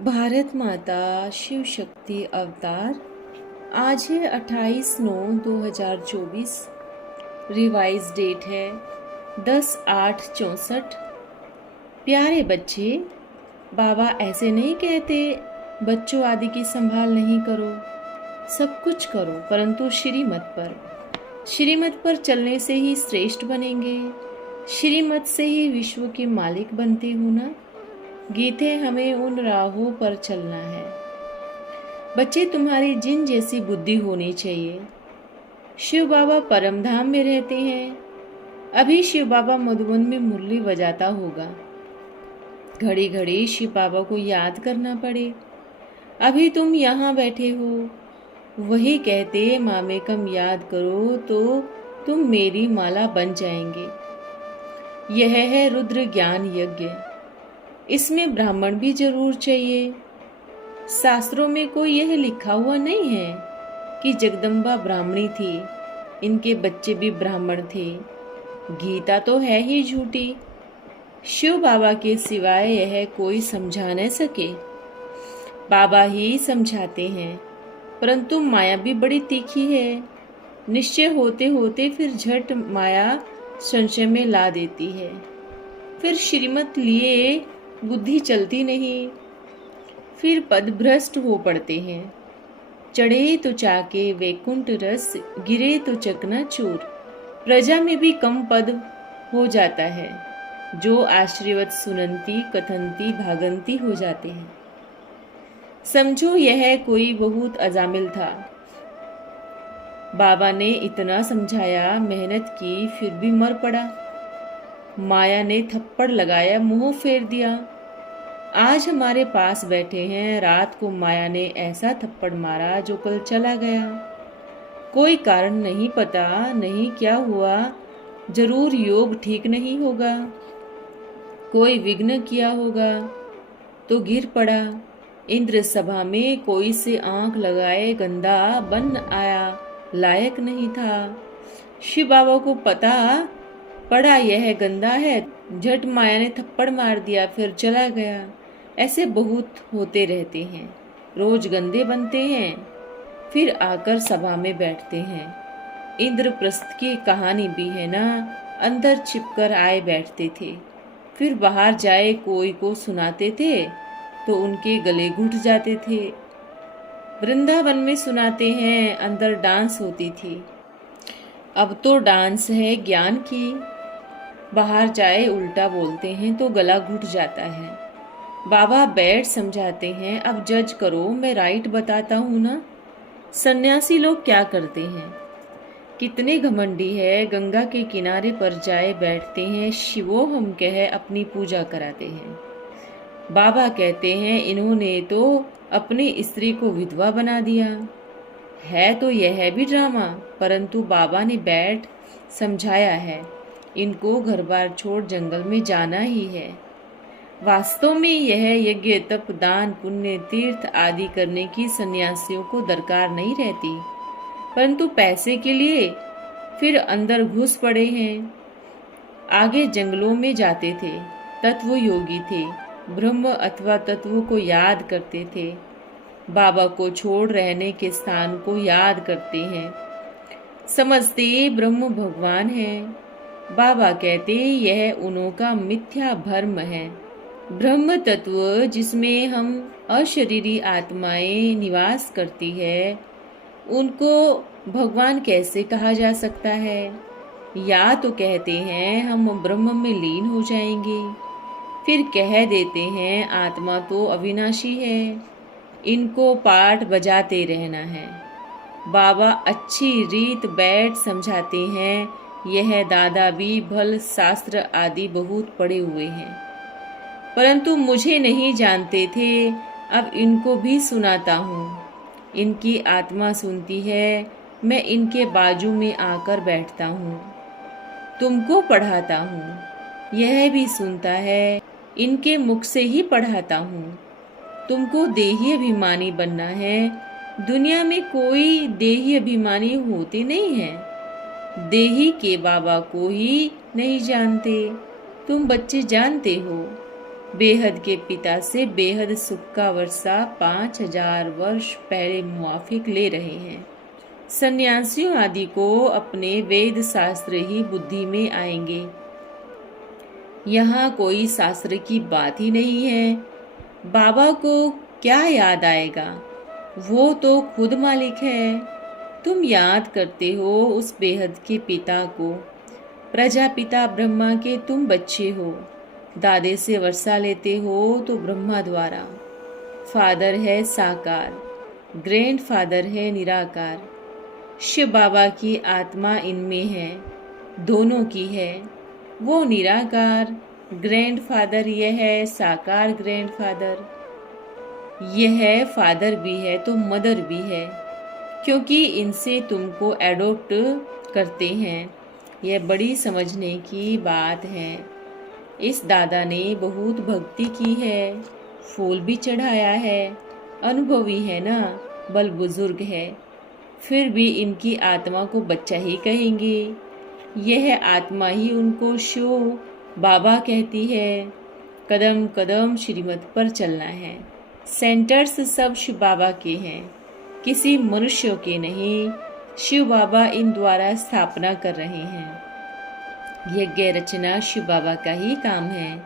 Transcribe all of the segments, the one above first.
भारत माता शिव शक्ति अवतार। आज है 28/9/2024। रिवाइज डेट है 10/8/64। प्यारे बच्चे, बाबा ऐसे नहीं कहते बच्चों आदि की संभाल नहीं करो, सब कुछ करो, परंतु श्रीमत पर चलने से ही श्रेष्ठ बनेंगे। श्रीमत से ही विश्व के मालिक बनते हो ना। गीते हमें उन राहों पर चलना है। बच्चे, तुम्हारी जिन जैसी बुद्धि होनी चाहिए। शिव बाबा परमधाम में रहते हैं। अभी शिव बाबा मधुबन में मुरली बजाता होगा। घड़ी घड़ी शिव बाबा को याद करना पड़े। अभी तुम यहाँ बैठे हो, वही कहते मामेकम याद करो तो तुम मेरी माला बन जाएंगे। यह है रुद्र ज्ञान यज्ञ। इसमें ब्राह्मण भी जरूर चाहिए। शास्त्रों में कोई यह लिखा हुआ नहीं है कि जगदम्बा ब्राह्मणी थी, इनके बच्चे भी ब्राह्मण थे। गीता तो है ही झूठी। शिव बाबा के सिवाय यह कोई समझा न सके। बाबा ही समझाते हैं, परंतु माया भी बड़ी तीखी है। निश्चय होते होते फिर झट माया संशय में ला देती है। फिर श्रीमत लिए बुद्धि चलती नहीं, फिर पदभ्रष्ट हो पड़ते हैं। चढ़े तो चाके वैकुंठ रस, गिरे तो चकनाचूर। प्रजा में भी कम पद हो जाता है। जो आश्रिवत सुनंती कथंती भागंती हो जाते हैं। समझो यह कोई बहुत अजामिल था। बाबा ने इतना समझाया, मेहनत की, फिर भी मर पड़ा। माया ने थप्पड़ लगाया, मुंह फेर दिया। आज हमारे पास बैठे हैं। रात को माया ने ऐसा थप्पड़ मारा जो कल चला गया। कोई कारण नहीं पता, नहीं क्या हुआ। जरूर योग ठीक नहीं होगा, कोई विघ्न किया होगा तो गिर पड़ा। इंद्र सभा में कोई से आंख लगाए गंदा बन आया, लायक नहीं था। शिव बाबा को पता पड़ा यह गंदा है, झट माया ने थप्पड़ मार दिया, फिर चला गया। ऐसे बहुत होते रहते हैं। रोज गंदे बनते हैं, फिर आकर सभा में बैठते हैं। इंद्रप्रस्थ की कहानी भी है ना। अंदर छिपकर आए बैठते थे, फिर बाहर जाए कोई को सुनाते थे तो उनके गले घुट जाते थे। वृंदावन में सुनाते हैं, अंदर डांस होती थी। अब तो डांस है ज्ञान की। बाहर जाए उल्टा बोलते हैं तो गला घुट जाता है। बाबा बैठ समझाते हैं, अब जज करो, मैं राइट बताता हूँ ना। सन्यासी लोग क्या करते हैं, कितने घमंडी है। गंगा के किनारे पर जाए बैठते हैं, शिवो हम कह अपनी पूजा कराते हैं। बाबा कहते हैं इन्होंने तो अपनी स्त्री को विधवा बना दिया है। तो यह भी ड्रामा, परंतु बाबा ने बैठ समझाया है, इनको घर बार छोड़ जंगल में जाना ही है। वास्तव में यह यज्ञ तप दान पुण्य तीर्थ आदि करने की सन्यासियों को दरकार नहीं रहती, परंतु पैसे के लिए फिर अंदर घुस पड़े हैं। आगे जंगलों में जाते थे, तत्व योगी थे, ब्रह्म अथवा तत्व को याद करते थे। बाबा को छोड़ रहने के स्थान को याद करते हैं, समझते ब्रह्म भगवान है। बाबा कहते यह उन्हों का मिथ्या भ्रम है। ब्रह्म तत्व जिसमें हम अशरीरी आत्माएं निवास करती है, उनको भगवान कैसे कहा जा सकता है। या तो कहते हैं हम ब्रह्म में लीन हो जाएंगे, फिर कह देते हैं आत्मा तो अविनाशी है, इनको पाठ बजाते रहना है। बाबा अच्छी रीत बैठ समझाते हैं, यह दादा भी भल शास्त्र आदि बहुत पढ़े हुए हैं, परंतु मुझे नहीं जानते थे। अब इनको भी सुनाता हूँ। इनकी आत्मा सुनती है, मैं इनके बाजू में आकर बैठता हूँ। तुमको पढ़ाता हूँ, यह भी सुनता है, इनके मुख से ही पढ़ाता हूँ। तुमको देही अभिमानी बनना है। दुनिया में कोई देही अभिमानी होते नहीं है। देही के बाबा को ही नहीं जानते। तुम बच्चे जानते हो, बेहद के पिता से बेहद सुख का वर्षा 5000 वर्ष पहले मुआफिक ले रहे हैं। सन्यासियों आदि को अपने वेद शास्त्र ही बुद्धि में आएंगे। यहाँ कोई शास्त्र की बात ही नहीं है। बाबा को क्या याद आएगा, वो तो खुद मालिक है। तुम याद करते हो उस बेहद के पिता को। प्रजापिता ब्रह्मा के तुम बच्चे हो। दादे से वर्षा लेते हो तो ब्रह्मा द्वारा। फादर है साकार, ग्रैंड फादर है निराकार। शिव बाबा की आत्मा इनमें है, दोनों की है। वो निराकार ग्रैंड फादर, यह है साकार ग्रैंड फादर। यह है फादर भी है तो मदर भी है, क्योंकि इनसे तुमको एडोप्ट करते हैं। यह बड़ी समझने की बात है। इस दादा ने बहुत भक्ति की है, फूल भी चढ़ाया है। अनुभवी है ना, बल बुजुर्ग है, फिर भी इनकी आत्मा को बच्चा ही कहेंगे। यह आत्मा ही उनको शिव बाबा कहती है। कदम कदम श्रीमत पर चलना है। सेंटर्स सब शिव बाबा के हैं, किसी मनुष्यों के नहीं। शिव बाबा इन द्वारा स्थापना कर रहे हैं। यज्ञ रचना शिव बाबा का ही काम है।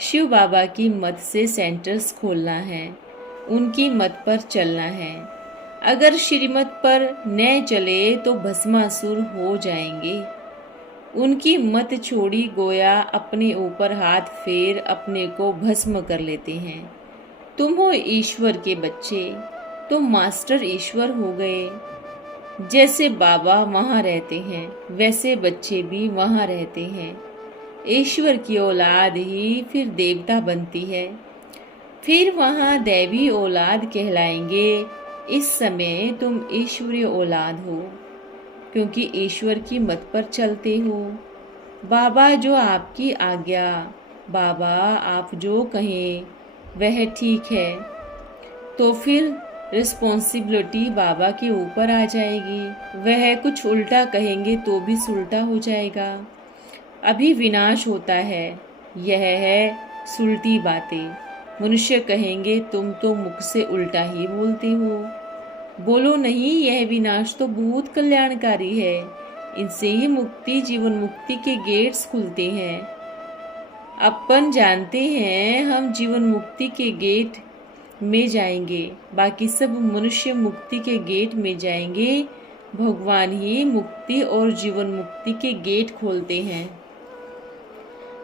शिव बाबा की मत से सेंटर्स खोलना है, उनकी मत पर चलना है। अगर श्रीमत पर न चले तो भस्मासुर हो जाएंगे। उनकी मत छोड़ी गोया अपने ऊपर हाथ फेर अपने को भस्म कर लेते हैं। तुम हो ईश्वर के बच्चे, तुम मास्टर ईश्वर हो गए। जैसे बाबा वहाँ रहते हैं, वैसे बच्चे भी वहाँ रहते हैं। ईश्वर की औलाद ही फिर देवता बनती है, फिर वहाँ दैवी औलाद कहलाएंगे। इस समय तुम ईश्वरीय औलाद हो, क्योंकि ईश्वर की मत पर चलते हो। बाबा जो आपकी आज्ञा, बाबा आप जो कहें वह ठीक है, तो फिर रिस्पॉन्सिबिलिटी बाबा के ऊपर आ जाएगी। वह कुछ उल्टा कहेंगे तो भी सुलटा हो जाएगा। अभी विनाश होता है, यह है सुलटी बातें। मनुष्य कहेंगे तुम तो मुख से उल्टा ही बोलते हो। बोलो नहीं, यह विनाश तो बहुत कल्याणकारी है। इनसे ही मुक्ति, जीवन मुक्ति के गेट्स खुलते हैं। अपन जानते हैं हम जीवन मुक्ति के गेट में जाएंगे, बाकी सब मनुष्य मुक्ति के गेट में जाएंगे। भगवान ही मुक्ति और जीवन मुक्ति के गेट खोलते हैं।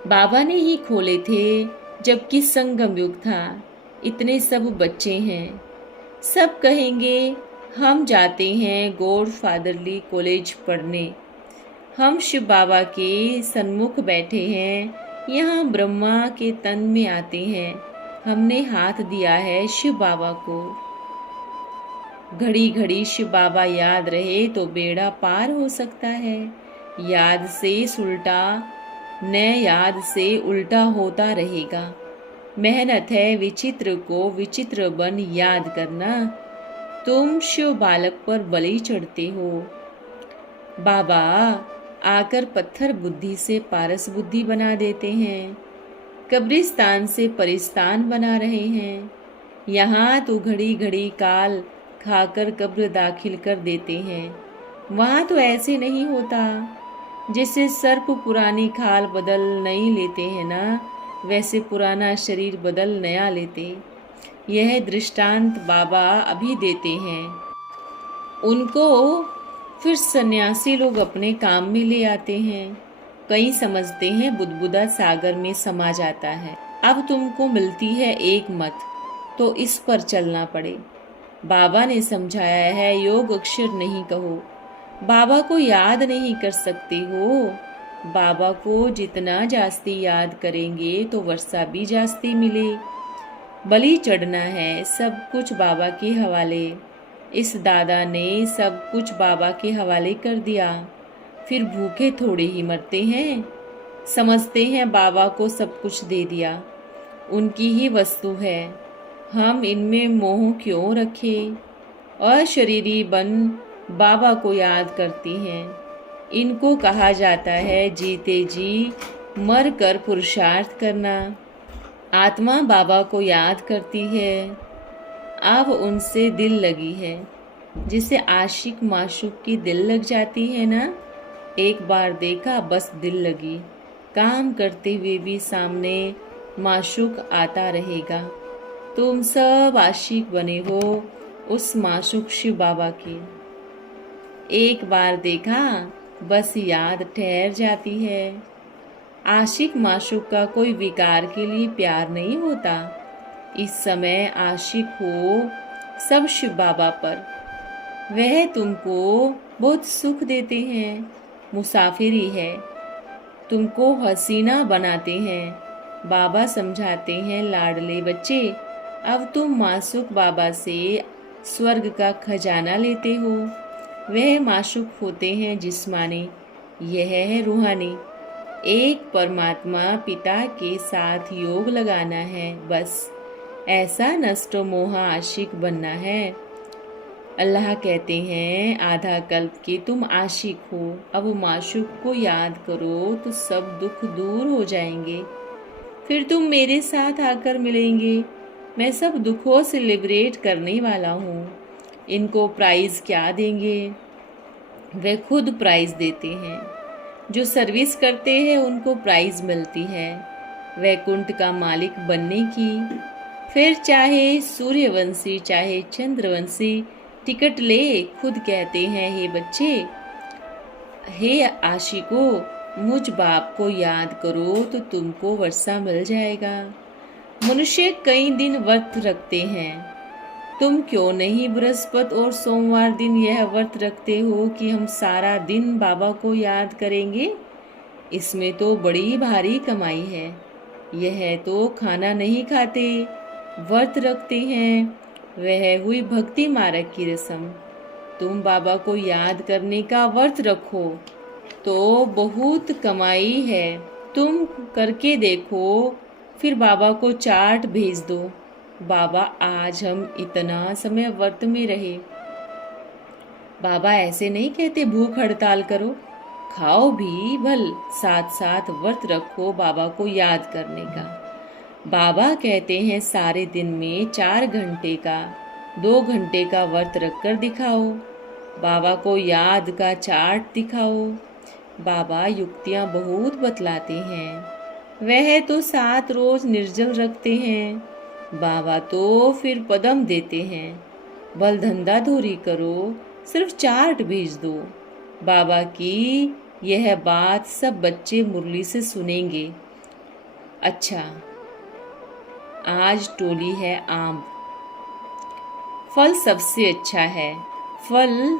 बाबा ने ही खोले थे जबकि संगम युग था। इतने सब बच्चे हैं, सब कहेंगे हम जाते हैं गॉड फादरली कॉलेज पढ़ने। हम शिव बाबा के सन्मुख बैठे हैं, यहाँ ब्रह्मा के तन में आते हैं। हमने हाथ दिया है शिव बाबा को। घड़ी घड़ी शिव बाबा याद रहे तो बेड़ा पार हो सकता है। याद से सुलटा न याद से उल्टा होता रहेगा। मेहनत है विचित्र को विचित्र बन याद करना। तुम शिव बालक पर बलि चढ़ते हो। बाबा आकर पत्थर बुद्धि से पारस बुद्धि बना देते हैं, कब्रिस्तान से परिस्तान बना रहे हैं। यहाँ तो घड़ी घड़ी काल खाकर कब्र दाखिल कर देते हैं। वहाँ तो ऐसे नहीं होता। जैसे सर्प पुरानी खाल बदल नहीं लेते हैं ना, वैसे पुराना शरीर बदल नया लेते। यह दृष्टांत बाबा अभी देते हैं। उनको फिर सन्यासी लोग अपने काम में ले आते हैं। कई समझते हैं बुदबुदा सागर में समा जाता है। अब तुमको मिलती है एक मत, तो इस पर चलना पड़े। बाबा ने समझाया है योग अक्षर नहीं कहो। बाबा को याद नहीं कर सकते हो। बाबा को जितना जास्ती याद करेंगे तो वर्षा भी जास्ती मिले। बलि चढ़ना है, सब कुछ बाबा के हवाले। इस दादा ने सब कुछ बाबा के हवाले कर दिया। फिर भूखे थोड़े ही मरते हैं। समझते हैं बाबा को सब कुछ दे दिया, उनकी ही वस्तु है। हम इनमें मोह क्यों रखें। अशरीरी बन बाबा को याद करती हैं। इनको कहा जाता है जीते जी मर कर पुरुषार्थ करना। आत्मा बाबा को याद करती है, अब उनसे दिल लगी है। जिसे आशिक माशूक की दिल लग जाती है ना, एक बार देखा बस दिल लगी। काम करते हुए भी सामने माशूक आता रहेगा। तुम सब आशिक बने हो उस माशूक शिव बाबा के। एक बार देखा बस याद ठहर जाती है। आशिक माशूक का कोई विकार के लिए प्यार नहीं होता। इस समय आशिक हो सब शिव बाबा पर। वह तुमको बहुत सुख देते हैं। मुसाफिरी है, तुमको हसीना बनाते हैं। बाबा समझाते हैं, लाडले बच्चे अब तुम माशूक बाबा से स्वर्ग का खजाना लेते हो। वह माशूक होते हैं जिस्मानी, यह है रूहानी। एक परमात्मा पिता के साथ योग लगाना है, बस ऐसा नष्टो मोह आशिक बनना है। अल्लाह कहते हैं आधा कल्प के तुम आशिक हो, अब माशूक को याद करो तो सब दुख दूर हो जाएंगे। फिर तुम मेरे साथ आकर मिलेंगे। मैं सब दुखों से लिबरेट करने वाला हूँ। इनको प्राइज क्या देंगे? वे खुद प्राइज देते हैं। जो सर्विस करते हैं उनको प्राइज मिलती है वैकुंठ का मालिक बनने की। फिर चाहे सूर्यवंशी चाहे चंद्रवंशी टिकट ले, खुद कहते हैं हे बच्चे, हे आशिको मुझ बाप को याद करो तो तुमको वर्षा मिल जाएगा। मनुष्य कई दिन व्रत रखते हैं, तुम क्यों नहीं बृहस्पति और सोमवार दिन यह व्रत रखते हो कि हम सारा दिन बाबा को याद करेंगे? इसमें तो बड़ी भारी कमाई है। यह तो खाना नहीं खाते, व्रत रखते हैं। वह हुई भक्ति मार्ग की रस्म। तुम बाबा को याद करने का व्रत रखो तो बहुत कमाई है। तुम करके देखो, फिर बाबा को चार्ट भेज दो, बाबा आज हम इतना समय व्रत में रहे। बाबा ऐसे नहीं कहते भूख हड़ताल करो, खाओ भी भल, साथ साथ व्रत रखो बाबा को याद करने का। बाबा कहते हैं सारे दिन में 4 घंटे का 2 घंटे का व्रत रखकर दिखाओ। बाबा को याद का चार्ट दिखाओ। बाबा युक्तियाँ बहुत बतलाते हैं। वह तो 7 रोज निर्जल रखते हैं। बाबा तो फिर पदम देते हैं। बल धंधा धोरी करो, सिर्फ चार्ट भेज दो। बाबा की यह बात सब बच्चे मुरली से सुनेंगे। अच्छा, आज टोली है आम। फल सबसे अच्छा है। फल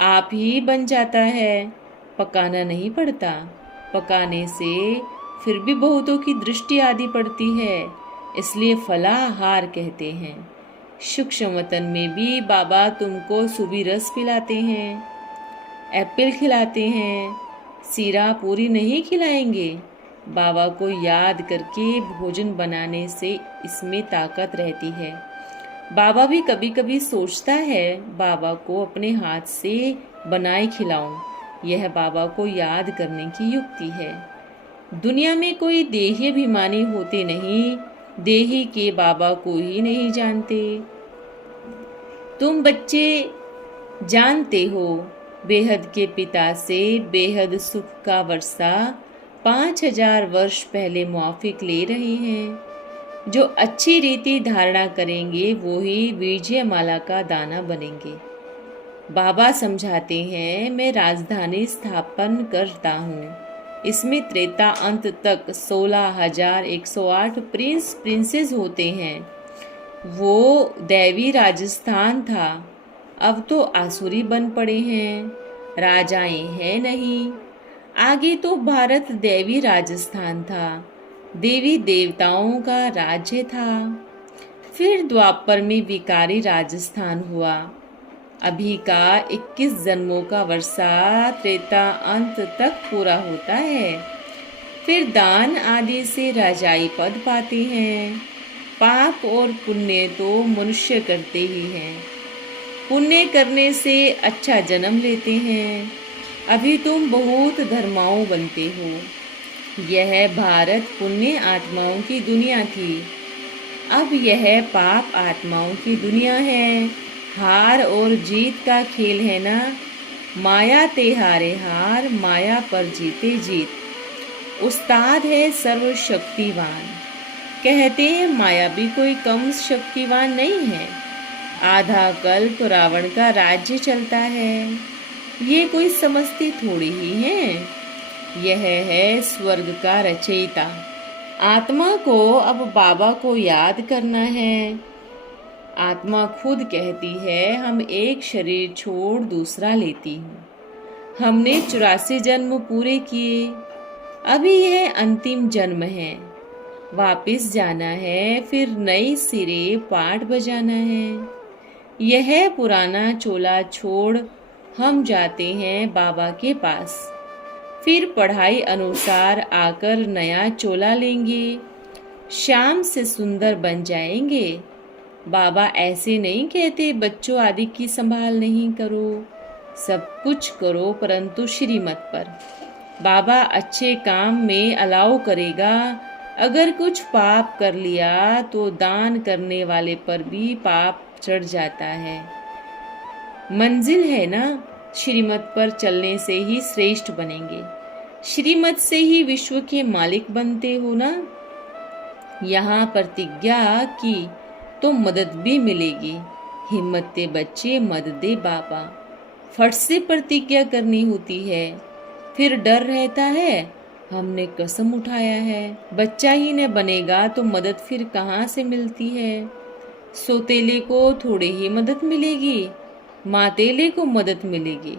आप ही बन जाता है, पकाना नहीं पड़ता। पकाने से फिर भी बहुतों की दृष्टि आदि पड़ती है, इसलिए फलाहार कहते हैं। सूक्ष्म वतन में भी बाबा तुमको सुबह रस पिलाते हैं, एप्पल खिलाते हैं, सीरा पूरी नहीं खिलाएंगे। बाबा को याद करके भोजन बनाने से इसमें ताकत रहती है। बाबा भी कभी कभी सोचता है बाबा को अपने हाथ से बनाए खिलाऊं। यह बाबा को याद करने की युक्ति है। दुनिया में कोई देही अभिमानी होते नहीं, देही के बाबा को ही नहीं जानते। तुम बच्चे जानते हो, बेहद के पिता से बेहद सुख का वर्षा 5000 वर्ष पहले मौफिक ले रहे हैं। जो अच्छी रीति धारणा करेंगे वो ही विजयमाला का दाना बनेंगे। बाबा समझाते हैं मैं राजधानी स्थापन करता हूँ। इसमें त्रेता अंत तक 16,108 प्रिंस प्रिंसेस होते हैं। वो दैवी राजस्थान था, अब तो आसुरी बन पड़े हैं, राजाएं हैं नहीं। आगे तो भारत दैवी राजस्थान था, देवी देवताओं का राज्य था। फिर द्वापर में विकारी राजस्थान हुआ। अभी का 21 जन्मों का वर्षा त्रेता अंत तक पूरा होता है। फिर दान आदि से राजाई पद पाते हैं। पाप और पुण्य तो मनुष्य करते ही हैं। पुण्य करने से अच्छा जन्म लेते हैं, अभी तुम बहुत धर्माओं बनते हो। यह भारत पुण्य आत्माओं की दुनिया थी, अब यह पाप आत्माओं की दुनिया है। हार और जीत का खेल है ना। माया ते हारे हार, माया पर जीते जीत। उस्ताद है सर्वशक्तिवान। कहते हैं माया भी कोई कम शक्तिवान नहीं है। आधा कल्प रावण का राज्य चलता है, ये कोई समझती थोड़ी ही है। यह है स्वर्ग का रचयिता। आत्मा को अब बाबा को याद करना है। आत्मा खुद कहती है हम एक शरीर छोड़ दूसरा लेती हूँ। हमने 84 जन्म पूरे किए, अभी यह अंतिम जन्म है। वापिस जाना है, फिर नए सिरे पाठ बजाना है। यह पुराना चोला छोड़ हम जाते हैं बाबा के पास, फिर पढ़ाई अनुसार आकर नया चोला लेंगे। शाम से सुंदर बन जाएंगे। बाबा ऐसे नहीं कहते बच्चों आदि की संभाल नहीं करो, सब कुछ करो परंतु श्रीमत पर। बाबा अच्छे काम में अलाउ करेगा। अगर कुछ पाप कर लिया तो दान करने वाले पर भी पाप चढ़ जाता है। मंजिल है ना, श्रीमत पर चलने से ही श्रेष्ठ बनेंगे। श्रीमत से ही विश्व के मालिक बनते हो ना। यहाँ प्रतिज्ञा की तो मदद भी मिलेगी। हिम्मत दे बच्चे, मदद दे बाबा। फट से प्रतिज्ञा करनी होती है, फिर डर रहता है हमने कसम उठाया है। बच्चा ही न बनेगा तो मदद फिर कहाँ से मिलती है। सोतेले को थोड़ी ही मदद मिलेगी, मातेले को मदद मिलेगी।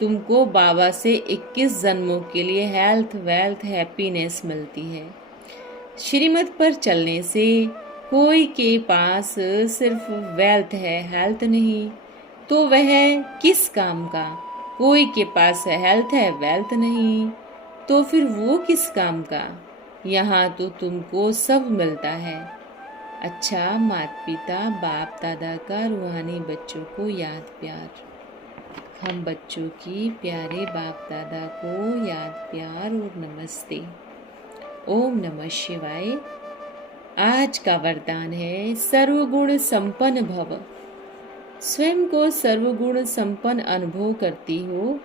तुमको बाबा से 21 जन्मों के लिए हेल्थ वेल्थ हैप्पीनेस मिलती है। श्रीमत पर चलने से कोई के पास सिर्फ वेल्थ है, हेल्थ नहीं, तो वह किस काम का। कोई के पास हेल्थ है, वेल्थ नहीं, तो फिर वो किस काम का। यहाँ तो तुमको सब मिलता है। अच्छा माता पिता बाप दादा का रूहानी बच्चों को याद प्यार। हम बच्चों की प्यारे बाप दादा को याद प्यार और नमस्ते। ओम नमः शिवाय। आज का वरदान है सर्वगुण संपन्न भव। स्वयं को सर्वगुण संपन्न अनुभव करती हो।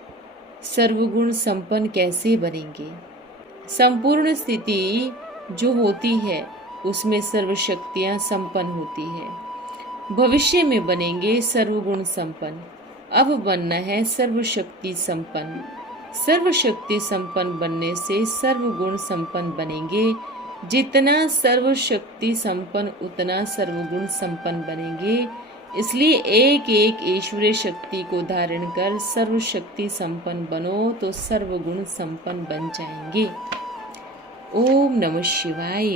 सर्वगुण संपन्न कैसे बनेंगे। संपूर्ण स्थिति जो होती है उसमें सर्वशक्तियाँ संपन्न होती है। भविष्य में बनेंगे सर्वगुण संपन्न। अब बनना है सर्वशक्ति संपन्न। सर्वशक्ति संपन्न बनने से सर्वगुण संपन्न बनेंगे। जितना सर्वशक्ति संपन्न उतना सर्वगुण संपन्न बनेंगे। इसलिए एक एक ईश्वरीय शक्ति को धारण कर सर्वशक्ति संपन्न बनो तो सर्वगुण संपन्न बन जाएंगे। ओम नमः शिवाय।